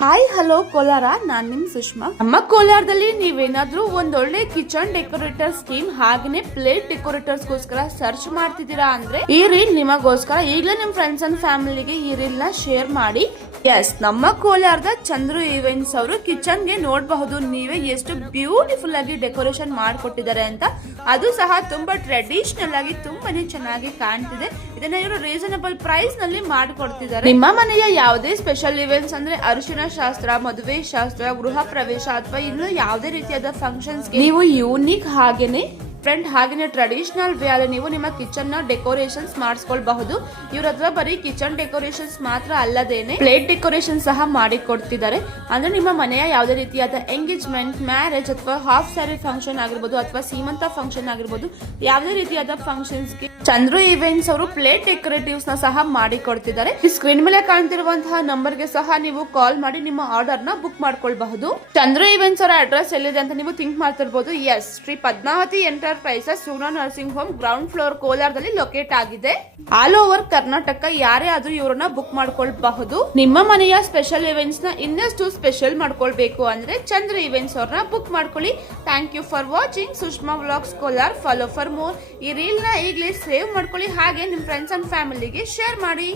Hi hello Kolar, ನಾನ್ ನಿಮ್ ಸುಷ್ಮಾ. ನಮ್ಮ ಕೋಲಾರದಲ್ಲಿ ನೀವೇನಾದ್ರೂ ಒಂದೊಳ್ಳೆ ಕಿಚನ್ ಡೆಕೋರೇಟರ್ ಸ್ಕೀಮ್ ಹಾಗೇನೆ ಪ್ಲೇಟ್ ಡೆಕೋರೇಟರ್ಸ್ ಗೋಸ್ಕರ ಸರ್ಚ್ ಮಾಡ್ತಿದ್ದೀರಾ ಅಂದ್ರೆ ಈ ರೀಲ್ ನಿಮಗೋಸ್ಕರ. ಈಗಲೇ ನಿಮ್ ಫ್ರೆಂಡ್ಸ್ ಅಂಡ್ ಫ್ಯಾಮಿಲಿಗೆ ಈ ರೀಲ್ ನ ಶೇರ್ ಮಾಡಿ. ಎಸ್, ನಮ್ಮ ಕೋಲಾರದ ಚಂದ್ರು ಈವೆಂಟ್ಸ್ ಅವರು ಕಿಚನ್ ಗೆ ನೋಡಬಹುದು ನೀವೇ ಎಷ್ಟು ಬ್ಯೂಟಿಫುಲ್ ಆಗಿ ಡೆಕೋರೇಷನ್ ಮಾಡಿಕೊಟ್ಟಿದ್ದಾರೆ ಅಂತ. ಅದು ಸಹ ತುಂಬಾ ಟ್ರೆಡಿಷನಲ್ ಆಗಿ ತುಂಬಾನೇ ಚೆನ್ನಾಗಿ ಕಾಣ್ತಿದೆ. ಇದನ್ನ ಇವರು ರೀಸನಬಲ್ ಪ್ರೈಸ್ ನಲ್ಲಿ ಮಾಡಿಕೊಡ್ತಿದ್ದಾರೆ. ನಿಮ್ಮ ಮನೆಯ ಯಾವುದೇ ಸ್ಪೆಷಲ್ ಇವೆಂಟ್ಸ್ ಅಂದ್ರೆ ಅರಿಶಿನ ಶಾಸ್ತ್ರ, ಮದುವೆ ಶಾಸ್ತ್ರ, ಗೃಹ ಪ್ರವೇಶ ಅಥವಾ ಇನ್ನು ಯಾವುದೇ ರೀತಿಯಾದ ಫಂಕ್ಷನ್ಸ್ ನೀವು ಯೂನಿಕ್ ಹಾಗೇನೆ ಟ್ರೆಡಿಷನಲ್ ವೇ ಅಲ್ಲಿ ನೀವು ನಿಮ್ಮ ಕಿಚನ್ ನ ಡೆಕೋರೇಷನ್ಸ್ ಮಾಡಿಸ್ಕೊಳ್ಬಹುದು. ಇವ್ರ ಹತ್ರ ಬರೀ ಕಿಚನ್ ಡೆಕೋರೇಷನ್ಸ್ ಮಾತ್ರ ಅಲ್ಲದೇನೆ ಪ್ಲೇಟ್ ಡೆಕೋರೇಷನ್ ಸಹ ಮಾಡಿ ಕೊಡ್ತಿದ್ದಾರೆ. ಅಂದ್ರೆ ನಿಮ್ಮ ಮನೆಯ ಯಾವುದೇ ರೀತಿಯಾದ ಎಂಗೇಜ್ಮೆಂಟ್, ಮ್ಯಾರೇಜ್ ಅಥವಾ ಹಾಫ್ ಸ್ಯಾರಿ ಫಂಕ್ಷನ್ ಆಗಿರ್ಬೋದು ಅಥವಾ ಸೀಮಂತ ಫಂಕ್ಷನ್ ಆಗಿರ್ಬೋದು, ಯಾವುದೇ ರೀತಿಯಾದ ಫಂಕ್ಷನ್ಸ್ ಗೆ ಚಂದ್ರು ಈವೆಂಟ್ಸ್ ಅವರು ಪ್ಲೇಟ್ ಡೆಕೋರೇಟಿವ್ಸ್ ನ ಸಹ ಮಾಡಿ ಕೊಡ್ತಿದ್ದಾರೆ. ಈ ಸ್ಕ್ರೀನ್ ಮೇಲೆ ಕಾಣ್ತಿರುವಂತಹ ನಂಬರ್ ಗೆ ಸಹ ನೀವು ಕಾಲ್ ಮಾಡಿ ನಿಮ್ಮ ಆರ್ಡರ್ ನ ಬುಕ್ ಮಾಡ್ಕೊಳ್ಬಹುದು. ಚಂದ್ರು ಈವೆಂಟ್ಸ್ ಅವರ ಅಡ್ರೆಸ್ ಎಲ್ಲಿದೆ ಅಂತ ನೀವು ಥಿಂಕ್ ಮಾಡ್ತಿರ್ಬೋದು. Yes, Shri Padmavathi enterprises, Soona nursing home, ground floor, ಕೋಲಾರದಲ್ಲಿ ಲೊಕೇಟ್ ಆಗಿದೆ. ಆಲ್ ಓವರ್ ಕರ್ನಾಟಕ ಯಾರೇ ಆದ್ರೂ ಇವರನ್ನ ಬುಕ್ ಮಾಡ್ಕೊಳ್ಬಹುದು. ನಿಮ್ಮ ಮನೆಯ ಸ್ಪೆಷಲ್ ಇವೆಂಟ್ಸ್ ನ ಇನ್ನಷ್ಟು ಸ್ಪೆಷಲ್ ಮಾಡ್ಕೊಳ್ಬೇಕು ಅಂದ್ರೆ ಚಂದ್ರು ಈವೆಂಟ್ಸ್ ಅವ್ರನ್ನ ಬುಕ್ ಮಾಡ್ಕೊಳ್ಳಿ. Thank you for watching Sushma vlogs Kolar. Follow for more. ಈ ರೀಲ್ ನ ಈಗಲೇ ಸೇವ್ ಮಾಡ್ಕೊಳ್ಳಿ, ಹಾಗೆ ನಿಮ್ ಫ್ರೆಂಡ್ಸ್ ಅಂಡ್ ಫ್ಯಾಮಿಲಿಗೆ ಶೇರ್ ಮಾಡಿ.